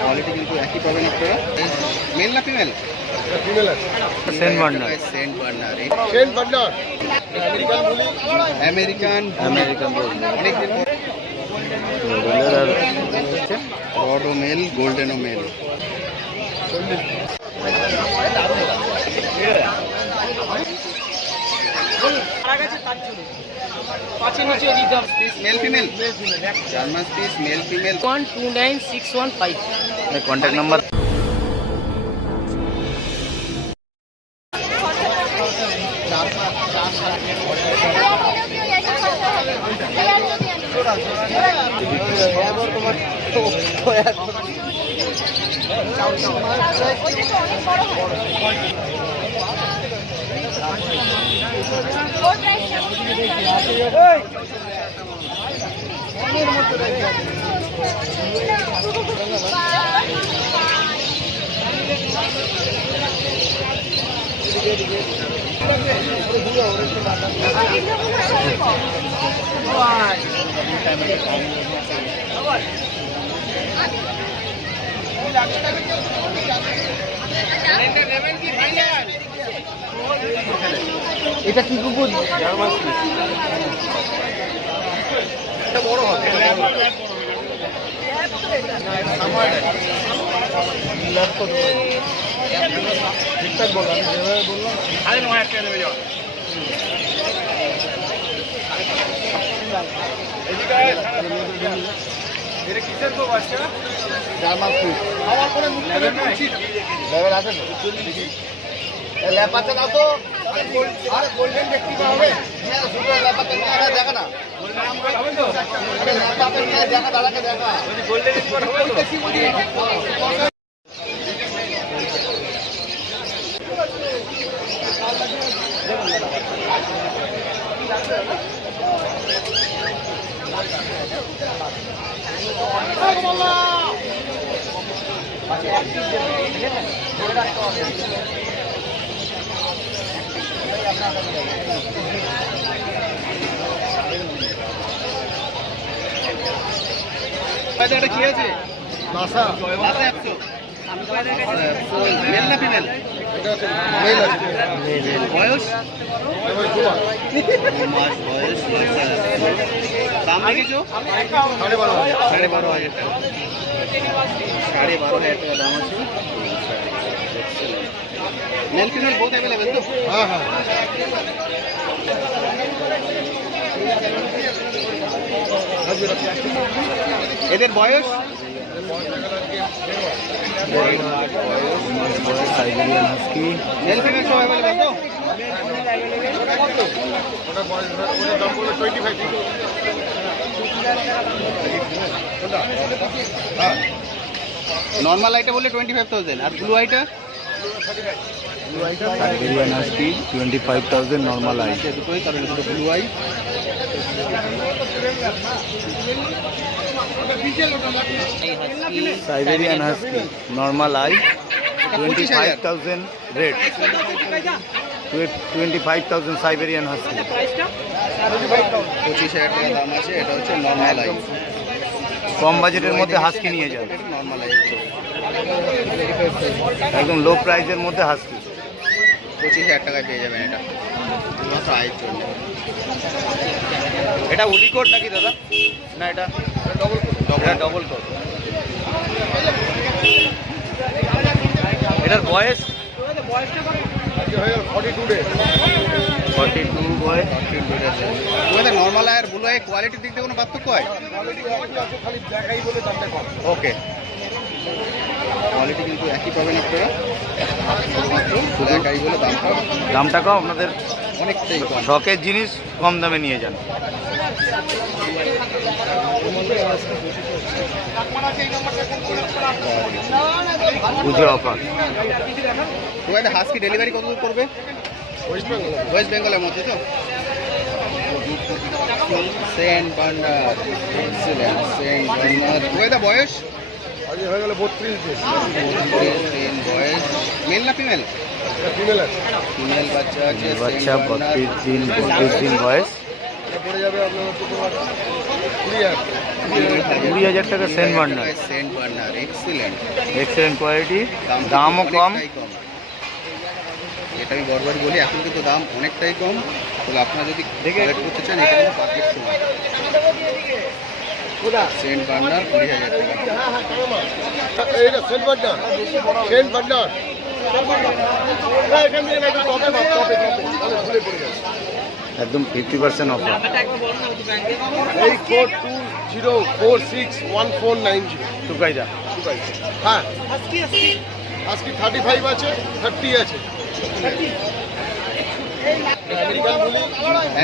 Quality কিন্তু একই পাবেন আপনারা। মেল না ফিমেল? Saint Bernard. আমেরিকান অনেকদিন রড ও মেল, গোল্ডেন ও মেল। Male female? জার্মান পিস মেল ফিমেল। 129615 contact number. এটা কি কুকুর? এটা বড় হবে। ঠিকঠাক বললাম, যেভাবে বললাম। আরে নয় একটা নেমে যাও। এটা কিসের তো বাচ্চা? German sweet. আমার করে মুখ নেবে না। লেভেল আছে তো? ল্যাপাতে দাও তো। আরে গোল্ডেন দেখতে হবে। হ্যাঁ শুধু ল্যাপাতে নিয়ে আসা দেখা না। গোল্ডেন হবে তো? আরে ল্যাপাতে নিয়ে দেখা দাদাকে দেখা। গোল্ডেন স্পট হবে তো? এটা কি আছে? লাসা 100। মেল না ফিমেল? মেল আছে। বয়স? 2 মাস বয়স। দাম লিখেছো? 12,500 টাকা। 12,500 টাকা দাম আছে। মেল ফিমেল বোথ অ্যাভেলেবেল তো? হ্যাঁ হ্যাঁ। এদের বয়স? Siberian husky. মেল ফিমেল সব অ্যাভেলেবেল তো? নর্মাল আইটা বললে 25,000 আর ব্লু আইটা? Siberian husky 25,000 normal I. দুটোই, কারণ দুটো blue eye. Siberian husky normal I 25,000 red. 25,000 Siberian husky. 25,000 টাকা দাম আছে। এটা হচ্ছে নর্মাল আই। কম বাজেটের মধ্যে হাস্কি নিয়ে যান। নর্মাল আই একদম লো প্রাইসের মধ্যে হাস্কি। 25,000 টাকায় পেয়ে যাবেন এটা। আয়ের জন্য। এটা উলি কোট নাকি দাদা? না এটা ডবল কোট। এটার বয়স? 42 ডে। 42 বয়স। নর্মাল আয়ের ব্লু আই কোয়ালিটির দিক দিয়ে কোনো পার্থক্য হয়? ওকে, কোয়ালিটি কিন্তু একই পাবেন আপনারা। একাই বলে দামটা কম আপনাদের। অনেকটাই কম। শখের জিনিস কম দামে নিয়ে যান। পুজো অফার। তোমাদের হাস্কি ডেলিভারি কত দূর করবে? ওয়েস্ট বেঙ্গলের মধ্যে তো? Saint Bernard. Excellent, Saint Bernard. তোমাদের বয়স? হয়ে গেল 32 দিন বয়স। মেল না ফিমেল? ফিমেল আছে। ফিমেল বাচ্চা আছে। বাচ্চা 32 দিন বয়স। পড়ে যাবে আপনার হচ্ছে তোমার 20,000 20,000 টাকা Saint Bernard, Saint Bernard excellent, excellent quality, দামও কম। এটা আমি বরাবর বলি, এখন কিন্তু দাম অনেকটাই কম। তাহলে আপনারা যদি কালেক্ট করতে চান এটা কিন্তু পারফেক্ট সময়। সেন্ট বার্নার 20,000 টাকা। এইটা সেন্ট বার্নার, সেন্ট বার্নার এখান থেকে একটু টপে মাপ, টপে টপে তাহলে ভুলে পড়ে যাবে। একদম 50% অফার। 8420461490 টুকাইদা। হ্যাঁ আজকে 35 আছে, 30 আছে।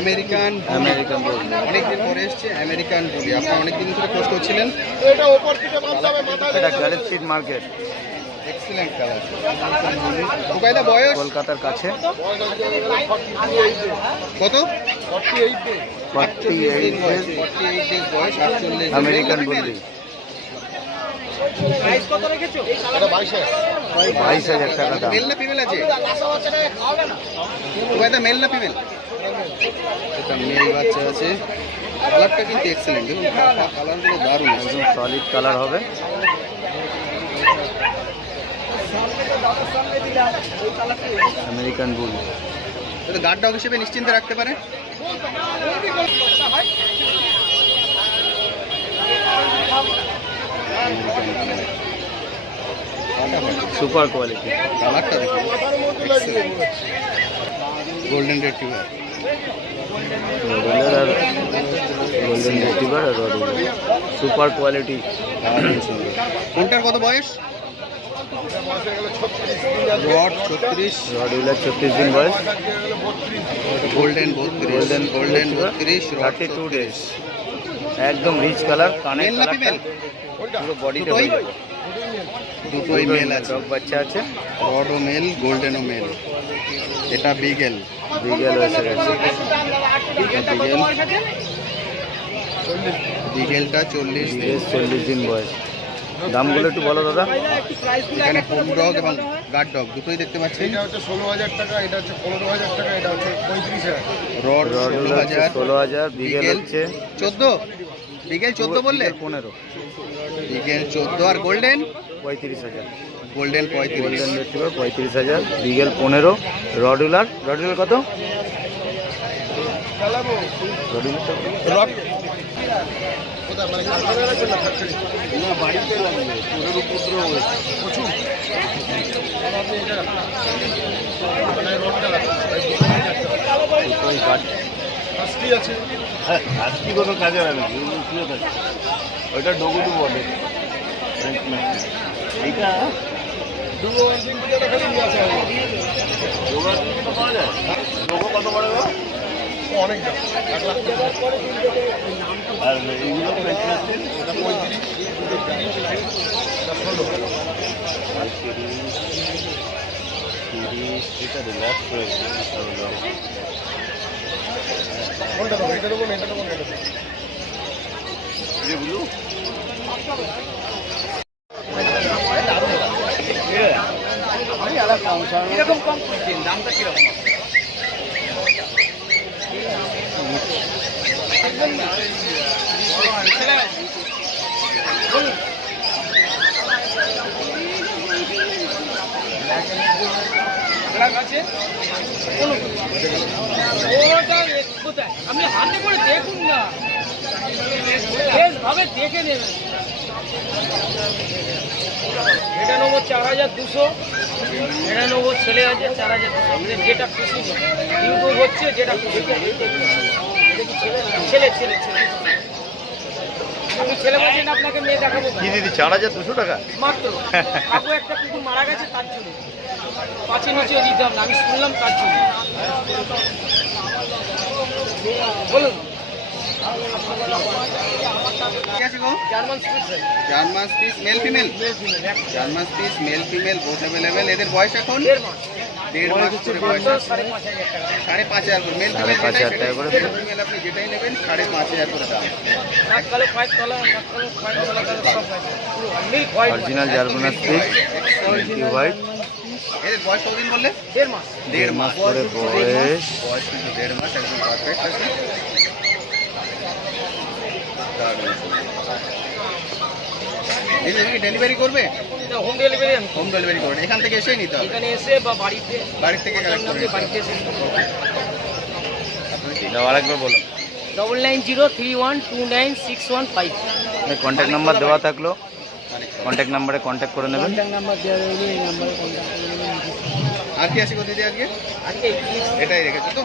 আমেরিকান আমেরিকান বুল। অনেকদিন পরে এসছে আমেরিকান বুলি। আপনারা অনেকদিন ধরে পোস্ট করছিলেন। এটা উপর থেকে বাঁধতে হবে, মাথায় এটা গ্যালেক্সি মার্কেট, এক্সিলেন্ট কালার। টুকাইদা বয়স কলকাতার কাছে। কত? 48 ডে 48 বয়স, 48 ডেজ বয়স, 48 আমেরিকান বুল্লি। এটা 22,000 22,000 টাকা দাম। মেল না ফিমেল আছে? টুকাইদা মেল না ফিমেল? এটা মেল বাচ্চা আছে। কালারটা কিন্তু এক্সিলেন্ট, দেখুন কালারগুলো দারুণ আছে। একদম সলিড কালার হবে। আমেরিকান বুল। এটা গার্ড ডগ হিসেবে নিশ্চিন্তে রাখতে পারে। Super quality. কালারটা দেখুন, গোল্ডেন রেট্রিভার। রডুলার আর গোল্ডেন রিট্রিভার আর রডুলার সুপার কোয়ালিটি। কোনটার কত বয়স? রড 36, রডুলার 36 দিন বয়স, গোল্ডেন 32, গোল্ডেন 32, 32 ডেজ। একদম রিচ কালার, কানের মেল না কালারটা ফিমেল? পুরো বডিতে দুটোই? হয়ে যাবে। দুটোই মেল আছে। ডগ বাচ্চা আছে, রডও মেল, গোল্ডেনও মেল। এটা বিগেল। বিগেল এসে গেছে। বিগেলটা 40 দিন। 40 দিন বয়স। দামগুলো একটু বলো দাদা। এখানে হোম ডগ এবং গার্ড ডগ দুটোই দেখতে পাচ্ছেন। এটা হচ্ছে 16,000 টাকা, এটা হচ্ছে 15,000 টাকা, এটা হচ্ছে 35,000। রড রডুলার 16,000, 16,000, বিগেল হচ্ছে 14, বিগেল 14 বললে? 15, বিগেল 14 আর গোল্ডেন? 35,000। গোল্ডেন 35। গোল্ডেন রিট্রিভার 35,000, বিগেল 15, রডুলার কত? রডুলার কোথায় মানে কারখানায় রাখবেন না ফ্যাক্টরি? না, বাড়িতে লাগবে, পুরোর উপদ্রব হয়েছে। প্রচুর আপনি এটা মানে রডটা আজকে আছে। আজকে কোনো কাজে হবে না, ওইটা ডগুটু বলে। এইটা দুটো দিন থেকে এটা খালি নিয়ে আসা হবে। ডোগা তো পাওয়া যায়। ডোগো কত পড়ে গো? অনেক দাম, 1 লাখ টাকা। আর এইগুলো এটা 35, এটা 16। এটা রিল্যাক্স করে কোনটা দেবো? এটা দেবো না এটা দেবো না এটা দেবো? এগুলো এরকম কম করছেন, দামটা কিরকম? আপনি হাতে করে দেখুন না, ভাবে দেখে নেবেন। এটা নেবো 4,200, এটা নেবো ছেলে আছে 4,200। আপনি যেটা খুশি ইউটিউব হচ্ছে, যেটা খুশি ছেলে ছেলে ছেলে। আপনি ছেলে বলছেন, আপনাকে মেয়ে দেখাবো কেন? কি দিদি 4,200 টাকা? মাত্র কাকু একটা কুকুর মারা গেছে তার জন্য 5 নিচে দিতাম না, আমি শুনলাম তার জন্য। বলুন। ঠিক আছে গো। German spitz German spitz male female? German spitz male female both available. এদের বয়স এখন 1.5 মাস। 1.5 মাস করে বয়স। 5,500 টাকা। 5,500 করে মেল ফিমেল 5,500 টাকা করে। ফিমেল আপনি যেটাই নেবেন 5,500 করে দাম। নাক কালো, পায়ের তলা, নাক কালো, পায়ের তলা কালো, সব আছে। পুরো milk white. Original German Spitz, milky white. এদের বয়স কতদিন বললে? 1.5 মাস। 1.5 মাস করে বয়স। বয়স কিন্তু 1.5 মাস, একদম পারফেক্ট আছে। এই যে কি ডেলিভারি করবে? হোম ডেলিভারি আমি হোম ডেলিভারি করবে, এখান থেকে এসেই নিতে হবে? এখানে এসে বা বাড়িতে বাড়ি থেকে কালেক্ট করে নিতে হবে। বাড়িতে এসে আরেকবার বলো। 9903129615 কন্ট্যাক্ট নাম্বার দেওয়া থাকলো, কন্ট্যাক্ট নাম্বারে কন্ট্যাক্ট করে নেবেন। কন্ট্যাক্ট নাম্বার দেওয়া রইল, এই নাম্বারে কন্ট্যাক্ট করে নেবেন। আর কি আছে গো দিদি আজকে? আজকে এটাই রেখেছো তো?